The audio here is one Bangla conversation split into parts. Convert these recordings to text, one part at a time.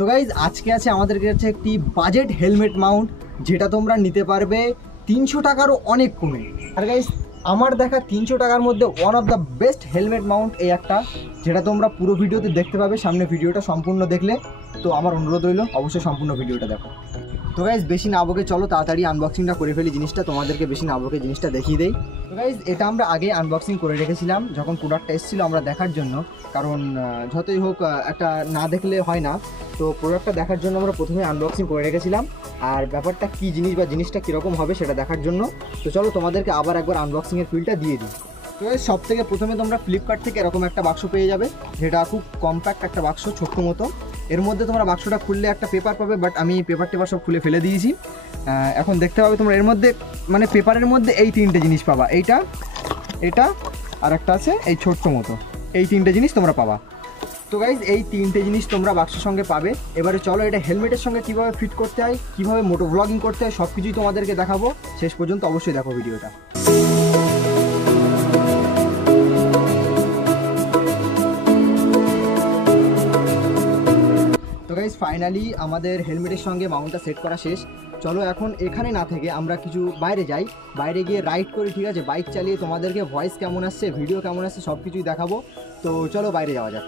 তো গাইজ আজকে আছে আমাদের কাছে একটি বাজেট হেলমেট মাউন্ট, যেটা তোমরা নিতে পারবে 300 টাকারও অনেক কমে। আর গাইজ আমার দেখা 300 টাকার মধ্যে one of the best helmet Mount এই একটা, যেটা তোমরা পুরো ভিডিওতে দেখতে পাবে। সামনে ভিডিওটা সম্পূর্ণ দেখলে তো আমার অনুরোধ রইল অবশ্যই সম্পূর্ণ ভিডিওটা দেখো। তো গাইজ বেশি না বকে চলো তাড়াতাড়ি আনবক্সিংটা করে ফেলি জিনিসটা, তোমাদেরকে বেশি না বকে জিনিসটা দেখিয়ে দেই। তো গাইজ এটা আমরা আগে আনবক্সিং করে রেখেছিলাম যখন প্রোডাক্টটা এসেছিলো আমরা দেখার জন্য, কারণ যতই হোক একটা না দেখলে হয় না। তো প্রোডাক্টটা দেখার জন্য আমরা প্রথমে আনবক্সিং করে রেখেছিলাম, আর ব্যাপারটা কী জিনিস বা জিনিসটা কীরকম হবে সেটা দেখার জন্য। তো চলো তোমাদেরকে আবার একবার আনবক্সিংয়ের ফিলটা দিয়ে দিই। তো সব থেকে প্রথমে তোমরা ফ্লিপকার্ট থেকে এরকম একটা বাক্স পেয়ে যাবে, যেটা খুব কম্প্যাক্ট একটা বাক্স, ছোট্ট মতো। এর মধ্যে তোমরা বাক্সটা খুললে একটা পেপার পাবে, বাট আমি পেপার টেপার সব খুলে ফেলে দিয়েছি। এখন দেখতে পাবে তোমরা এর মধ্যে, মানে পেপারের মধ্যে এই তিনটে জিনিস পাবা, এইটা, এটা আর একটা আছে এই ছোট্ট মতো, এই তিনটে জিনিস তোমরা পাবা। তো গাইজ এই তিনটে জিনিস তোমরা বাক্সের সঙ্গে পাবে। এবারে চলো এটা হেলমেটের সঙ্গে কীভাবে ফিট করতে হয়, কীভাবে মোটো ব্লগিং করতে হয়, সব কিছুই তোমাদেরকে দেখাবো। শেষ পর্যন্ত অবশ্যই দেখো ভিডিওটা। তো গাইজ ফাইনালি আমাদের হেলমেটের সঙ্গে মাউন্টটা সেট করা শেষ। চলো এখন এখানে না থেকে আমরা কিছু বাইরে যাই, বাইরে গিয়ে রাইড করি, ঠিক আছে? বাইক চালিয়ে তোমাদেরকে ভয়েস কেমন আসছে, ভিডিও কেমন আসছে, সব কিছুই দেখাবো। তো চলো বাইরে যাওয়া যাক।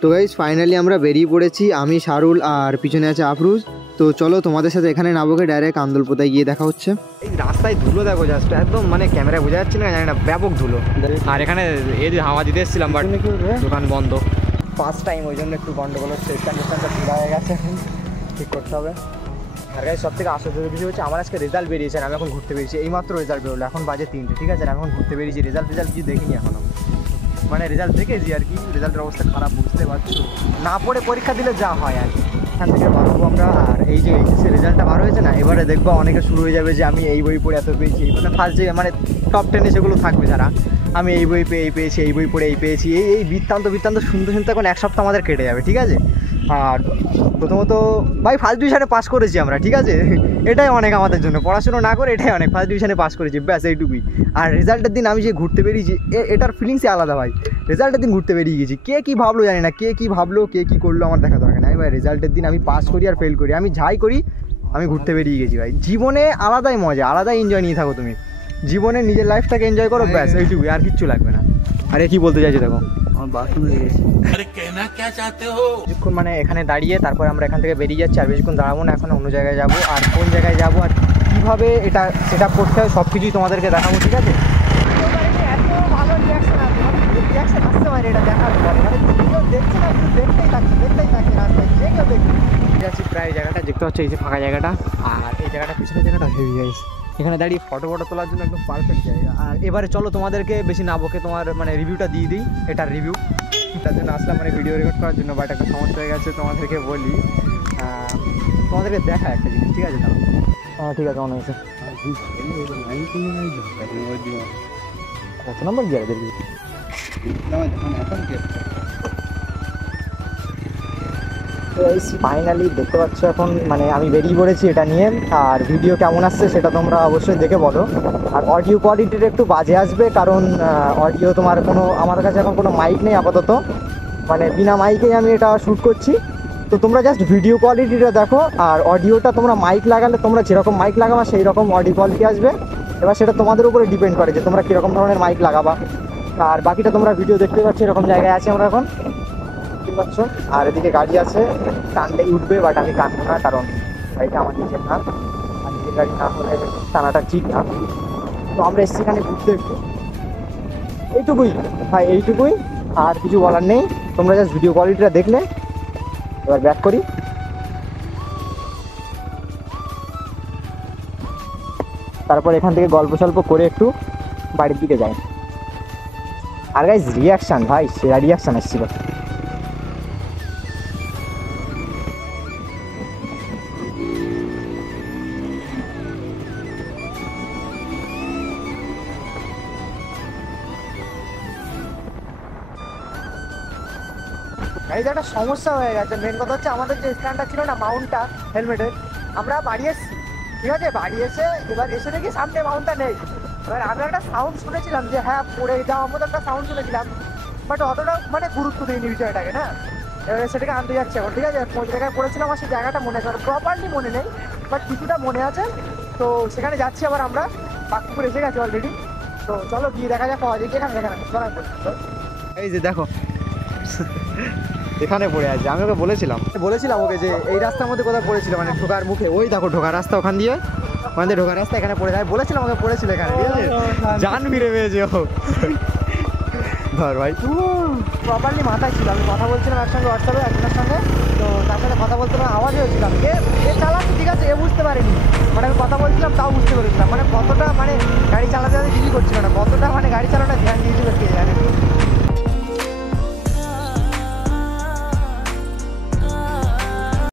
তো গাইজ ফাইনালি আমরা বেরিয়ে পড়েছি, আমি শাহরুল আর পিছনে আছে আফরুজ। তো চলো তোমাদের সাথে এখানে না বকে ডাইরেক্ট আন্দোলপোতায় গিয়ে দেখা হচ্ছে। এই রাস্তায় ধুলো দেখো, জাস্ট একদম মানে ক্যামেরায় বোঝা যাচ্ছে না, জানি না, ব্যাপক ধুলো। আর এখানে এই হাওয়া দিতে এসেছিলাম, বাট দোকান বন্ধ। ফার্স্ট টাইম, ওই জন্য একটু গন্ডগোল হচ্ছে, স্ট্যান্ডটা ঢিলা হয়ে গেছে, ঠিক করতে হবে। আর গাইজ সব থেকে আশ্চর্যের বিষয় হচ্ছে আমার আজকে রেজাল্ট বেরিয়েছে, আমি এখন ঘুরতে বেরিয়েছি, এইমাত্র রেজাল্ট বেরোলো, এখন বাজে 3টে, ঠিক আছে? আমি এখন ঘুরতে বেরিয়েছি, রেজাল্ট কিছু দেখিনি এখনও, মানে রেজাল্ট দেখেছি আর কি। রেজাল্টের অবস্থা খারাপ, বুঝতে পারছো, না পড়ে পরীক্ষা দিলে যা হয় আর কি। এখান থেকে বার হবো আমরা। আর এই যে এইচএসের রেজাল্টটা বার হয়েছে না, এবারে দেখবো অনেকে শুরু হয়ে যাবে যে আমি এই বই পড়ে এত পেয়েছি, মানে ফার্স্ট যে মানে টপ 10-এ সেগুলো থাকবে যারা, আমি এই বই পেয়ে এই পেয়েছি, এই বই পড়ে এই পেয়েছি, এই বৃত্তান্ত শুনতে শুনতে এখন এক সপ্তাহ আমাদের কেটে যাবে, ঠিক আছে? আর প্রথমত ভাই ফার্স্ট ডিভিশনে পাস করেছি আমরা, ঠিক আছে? এটাই অনেক আমাদের জন্য, পড়াশুনো না করে এটাই অনেক, ফার্স্ট ডিভিশনে পাস করেছি, ব্যাস এইটুকুই। আর রেজাল্টের দিন আমি যে ঘুরতে বেরিয়েছি, এটার ফিলিংসই আলাদা ভাই। রেজাল্টের দিন ঘুরতে বেরিয়ে গেছি, কে কী ভাবলো জানি না, কে কী ভাবলো, কে কী করলো আমার দেখা দরকার নাই ভাই। রেজাল্টের দিন আমি পাস করি আর ফেল করি, আমি যাই করি, আমি ঘুরতে বেরিয়ে গেছি ভাই। জীবনে আলাদাই মজা, আলাদাই এনজয় নিয়ে থাকো তুমি, জীবনে নিজের লাইফটাকে এনজয় করো, ব্যাস এইটুকুই, আর কিচ্ছু লাগবে না। আরে কি বলতে চাইছো দেখো, আমার বাথরুম হয়ে গেছে। কিছুক্ষণ মানে এখানে দাঁড়িয়ে তারপরে আমরা এখান থেকে বেরিয়ে যাচ্ছি, আর বেশিক্ষণ দাঁড়াবো না, এখন অন্য জায়গায় যাবো। আর কোন জায়গায় যাবো আর কীভাবে এটা সেট আপ করতে হয় সব কিছুই তোমাদেরকে দেখাবো, ঠিক আছে? এত ভালো রিয়াকশন আসতে পারে এটা দেখার পর, মানে ভিডিও দেখছে না, কিন্তু দেখতেই থাকছে রাস্তায়, যে কেউ দেখছে। ঠিক আছে, প্রায় জায়গাটা দেখতে পাচ্ছ, এই যে ফাঁকা জায়গাটা, আর এই জায়গাটা পিছনের জায়গাটা হেভি গাইস। এখানে দাঁড়িয়ে ফটো তোলার জন্য একদম পারফেক্ট জায়গা। আর এবারে চলো তোমাদেরকে বেশি না বকে তোমার মানে রিভিউটা দিয়ে দিই, এটার রিভিউ। তার জন্য আসলাম মানে ভিডিও রেকর্ড করার জন্য, বাট একটা সমস্যা হয়ে গেছে, তোমাদেরকে বলি, তোমাদেরকে দেখা একটা জিনিস, ঠিক আছে? তাহলে হ্যাঁ ঠিক আছে, অনেক আছে। কত নম্বর গিয়ার দেখবি? ফাইনালি দেখতে পাচ্ছ এখন মানে আমি বেরিয়ে পড়েছি এটা নিয়ে। আর ভিডিও কেমন আসছে সেটা তোমরা অবশ্যই দেখে বলো। আর অডিও কোয়ালিটির একটু বাজে আসবে, কারণ অডিও তোমার কোনো, আমার কাছে এখন কোনো মাইক নেই আপাতত, মানে বিনা মাইকেই আমি এটা শ্যুট করছি। তো তোমরা জাস্ট ভিডিও কোয়ালিটিটা দেখো, আর অডিওটা তোমরা মাইক লাগালে তোমরা যেরকম মাইক লাগাবা সেই রকম অডিও কোয়ালিটি আসবে। এবার সেটা তোমাদের উপরে ডিপেন্ড করে যে তোমরা কীরকম ধরনের মাইক লাগাবা। আর বাকিটা তোমরা ভিডিও দেখতে পাচ্ছ, এরকম জায়গায় আছে আমরা এখন, দেখতে পাচ্ছ। আর এদিকে গাড়ি আছে, টানলেই উঠবে, বাট আমি টানবো না, কারণ গাড়িটা আমার নিজের না, আর নিজের গাড়ি না হলে টানাটা ঠিক না। তো আমরা এসছি এখানে ঘুরতে একটু, এইটুকুই ভাই, এইটুকুই, আর কিছু বলার নেই। তোমরা জাস্ট ভিডিও কোয়ালিটিটা দেখলে। এবার ব্যাক করি। তারপর এখান থেকে গল্প সল্প করে একটু বাড়ির দিকে যাই। আর গাইজ রিয়াকশান ভাই, সেরা রিয়াকশান এসেছিল। এই যে একটা সমস্যা হয়ে গেছে, মেন কথা হচ্ছে আমাদের যে স্ট্যান্ডটা ছিল না মাউন্টটা হেলমেটের, আমরা বাড়ি এসেছি, ঠিক আছে? বাড়ি এবার এসে দেখি সামনে মাউন্টটা নেই। এবার আমি একটা সাউন্ড শুনেছিলাম যে হ্যাঁ পড়ে যাওয়ার মতো একটা সাউন্ড শুনেছিলাম, বাট অতটা মানে গুরুত্ব দিইনি বিষয়টাকে, না? এবারে সেটাকে আনতে যাচ্ছে এখন, ঠিক আছে? কোন জায়গায় পড়েছিলাম আমার সেই জায়গাটা মনে আছে, প্রপারলি মনে নেই, বাট কিছুটা মনে আছে। তো সেখানে যাচ্ছি আবার আমরা, বাঘপুর এসে গেছে অলরেডি। তো চলো গিয়ে দেখা যাক পাওয়া যায় কি এখানে। এই যে দেখো এখানে পড়ে আছে, আমি ওকে বলেছিলাম ওকে যে এই রাস্তার মধ্যে কোথাও পড়েছিল, মানে ঢোকার মুখে, ওই দেখো ঢোকার রাস্তা ওখান দিয়ে, ওখান দিয়ে ঢোকার রাস্তা এখানে পড়ে যায়, বলেছিলাম ওকে পড়েছিল এখানে, ঠিক আছে? জান ফিরে পেয়েছে ও। ধর ভাই প্রপারলি মাথায় ছিল, আমি কথা বলছিলাম একসঙ্গে হোয়াটসঅ্যাপে একজনের সঙ্গে, তো তার সাথে কথা বলতে আওয়াজই হয়েছিলাম, এ চালাচ্ছে ঠিক আছে, এ বুঝতে পারিনি, মানে আমি কথা বলছিলাম তাও বুঝতে পেরেছিলাম, মানে কতটা মানে গাড়ি চালাতে কিছু করছিল না, কতটা মানে গাড়ি চালানো ধ্যান দিয়েছিল কে জানে।